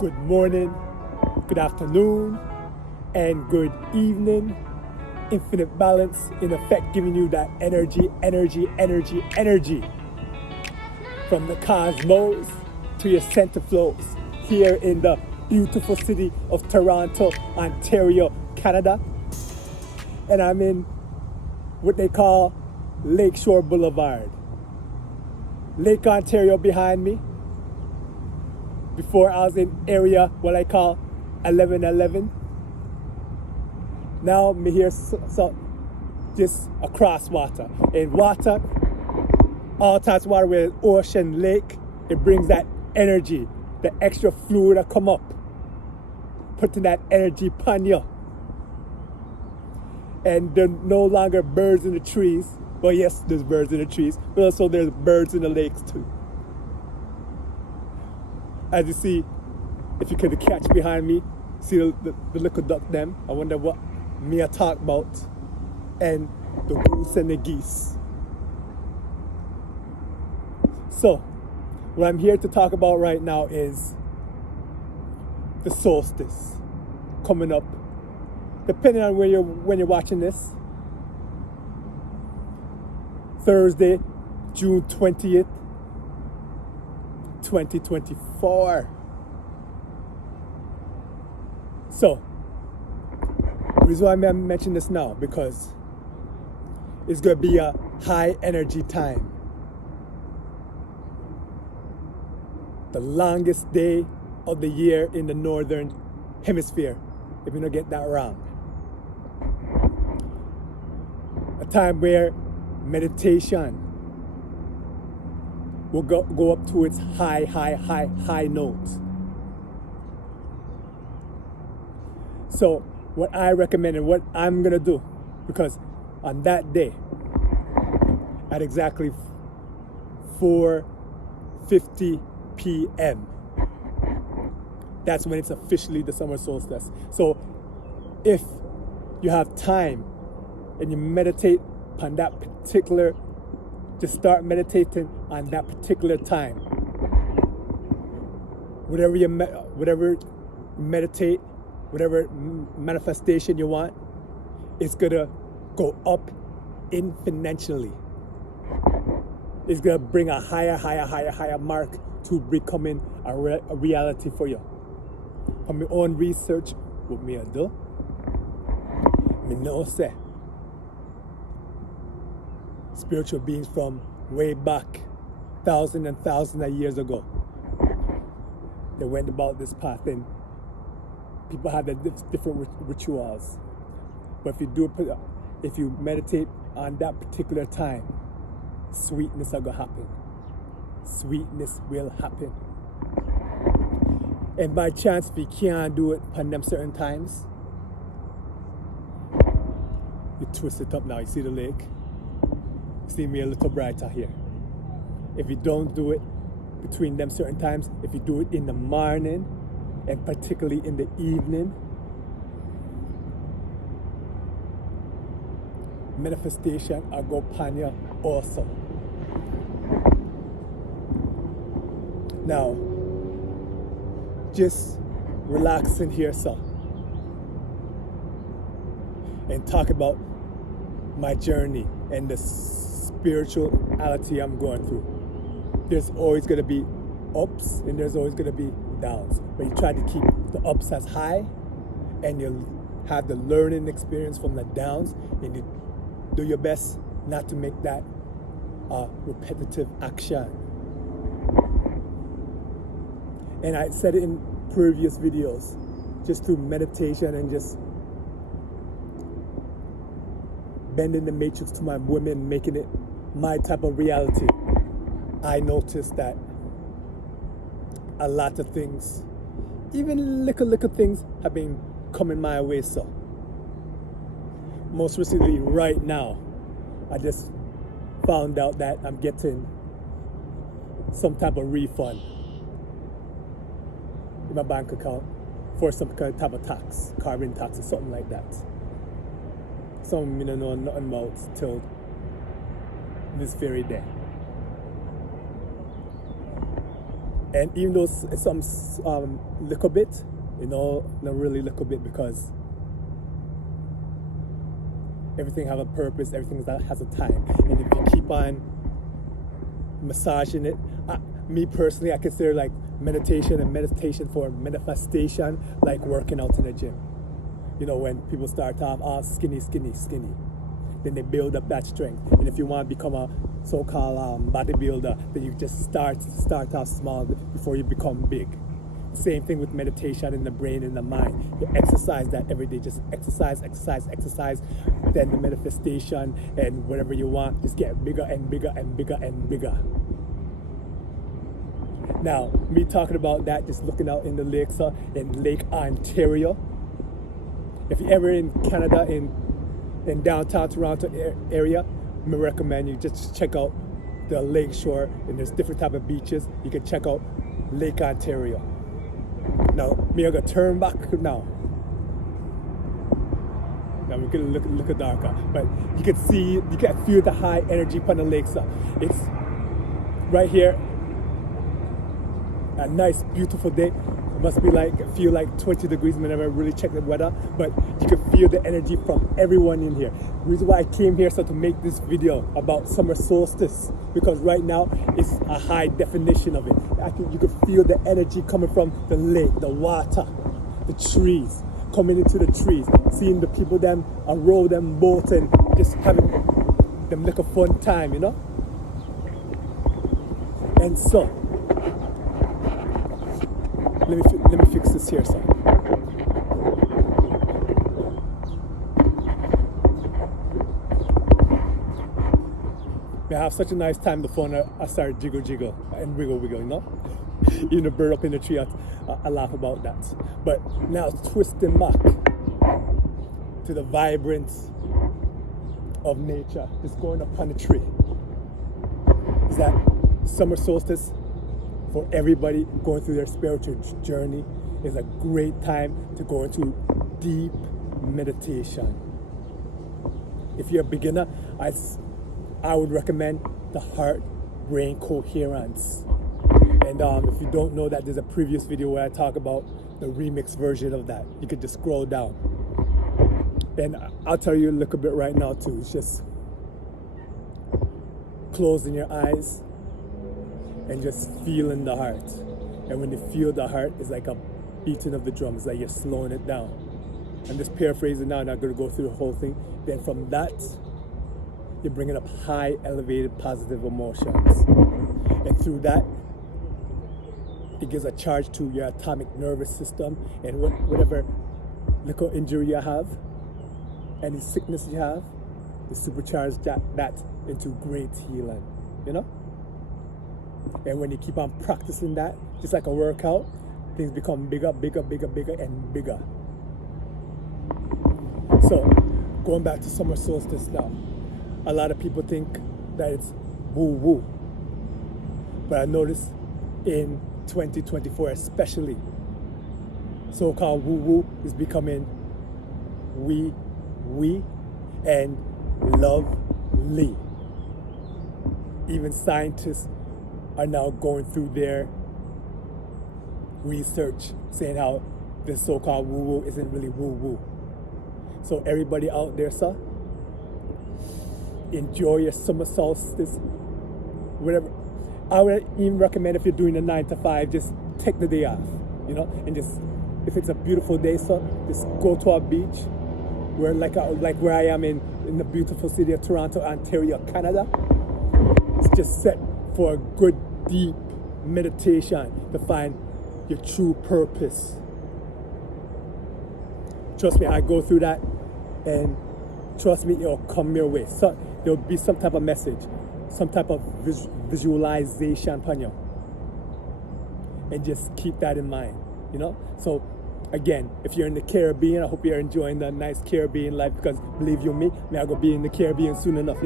good morning, good afternoon, and good evening. Infinite balance, in effect, giving you that energy from the cosmos to your center flows here in the beautiful city of Toronto, Ontario, Canada. And I'm in what they call Lakeshore Boulevard. Lake Ontario behind me. Before I was in area what I call 1111. Now I'm here just across water. And water, all types of water, whether ocean, lake, it brings that energy, the extra fluid that come up, putting that energy upon you. And there are no longer birds in the trees. Well, yes, there's birds in the trees, but also there's birds in the lakes too. As you see, if you could catch behind me, see the little duck them. I wonder what me I talk about. And the goose and the geese. So, what I'm here to talk about right now is the solstice coming up. Depending on when you're watching this, Thursday, June 20th, 2024. So, the reason why I'm mentioning this now, because it's going to be a high energy time. The longest day of the year in the northern hemisphere, if you don't get that wrong. A time where meditation will go up to its high notes. So what I recommend and what I'm gonna do, because on that day, at exactly 4:50 p.m., that's when it's officially the summer solstice. So if you have time and you meditate on that particular, just start meditating on that particular time. Whatever you meditate, whatever manifestation you want, it's gonna go up infinitely. It's gonna bring a higher mark to becoming a reality for you. From my own research, what me I do, me know say spiritual beings from way back, thousands and thousands of years ago, they went about this path, and people have their different rituals. But if you meditate on that particular time, sweetness will happen. Sweetness will happen. And by chance, if you can't do it on them certain times, you twist it up now. You see the lake? See me a little brighter here. If you don't do it between them certain times, if you do it in the morning and particularly in the evening, manifestation will go upon you also. Now, just relaxing here, so, and talk about my journey and the spirituality I'm going through. There's always going to be ups and there's always going to be downs. But you try to keep the ups as high and you have the learning experience from the downs, and you do your best not to make that repetitive action. And I said it in previous videos, just through meditation and just bending the matrix to my women, making it my type of reality, I noticed that a lot of things, even little things, have been coming my way. So most recently, right now, I just found out that I'm getting some type of refund in my bank account for some kind of type of tax, carbon tax or something like that. Some don't know nothing about till this very day. And even though some little bit, not really little bit, because everything have a purpose, everything has a time. And if you keep on massaging it, me personally, I consider like meditation for manifestation, like working out in the gym. When people start off skinny, then they build up that strength. And if you want to become a so-called bodybuilder, then you just start off small before you become big. Same thing with meditation in the brain and the mind. You exercise that every day. Just exercise. Then the manifestation and whatever you want just get bigger and bigger and bigger and bigger. Now, me talking about that, just looking out in the lakes in Lake Ontario. If you're ever in Canada, in downtown Toronto area, I recommend you just check out the lake shore, and there's different type of beaches. You can check out Lake Ontario. Now, me I'm gonna turn back now. Now we're gonna look at darker, but you can feel the high energy upon the lakes. It's right here. A nice, beautiful day. It must be feel like 20 degrees whenever I really check the weather, but you can feel the energy from everyone in here. The reason why I came here to make this video about summer solstice, because right now it's a high definition of it. You can feel the energy coming from the lake, the water, the trees, coming into the trees, seeing the people them row them boats and just having them like a fun time, And so, let me fix this here, son. I have such a nice time before I start jiggle and wiggle, Even the bird up in the tree, I laugh about that. But now twisting back to the vibrance of nature, just going up on the tree. Is that summer solstice? For everybody going through their spiritual journey is a great time to go into deep meditation. If you're a beginner, I would recommend the heart-brain coherence. And if you don't know that, there's a previous video where I talk about the remix version of that. You could just scroll down. And I'll tell you a little bit right now too. It's just closing your eyes and just feeling the heart. And when you feel the heart, it's like a beating of the drums, it's like you're slowing it down. I'm just paraphrasing now, I'm not going to go through the whole thing. Then from that, you're bringing up high, elevated, positive emotions. And through that, it gives a charge to your atomic nervous system, and whatever little injury you have, any sickness you have, you supercharge that into great healing, And when you keep on practicing that, just like a workout, things become bigger, and bigger. So, going back to summer solstice now, a lot of people think that it's woo-woo. But I noticed in 2024 especially, so-called woo-woo is becoming we and lovely. Even scientists are now going through their research saying how this so-called woo-woo isn't really woo-woo. So everybody out there, sir, enjoy your summer solstice, whatever. I would even recommend, if you're doing a 9 to 5, just take the day off, and just, if it's a beautiful day, sir, just go to a beach, where like where I am in the beautiful city of Toronto, Ontario, Canada. It's just set for a good, deep meditation to find your true purpose. Trust me, I go through that, and trust me, it'll come your way. So there'll be some type of message, some type of visualization upon you. And just keep that in mind, So again, if you're in the Caribbean, I hope you're enjoying the nice Caribbean life, because believe you me, I'm gonna be in the Caribbean soon enough,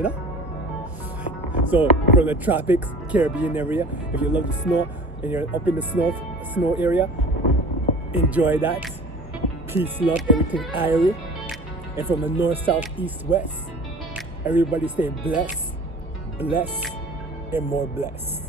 So from the tropics, Caribbean area, if you love the snow and you're up in the snow area, enjoy that. Peace, love, everything airy. And from the north, south, east, west, everybody stay blessed, and more blessed.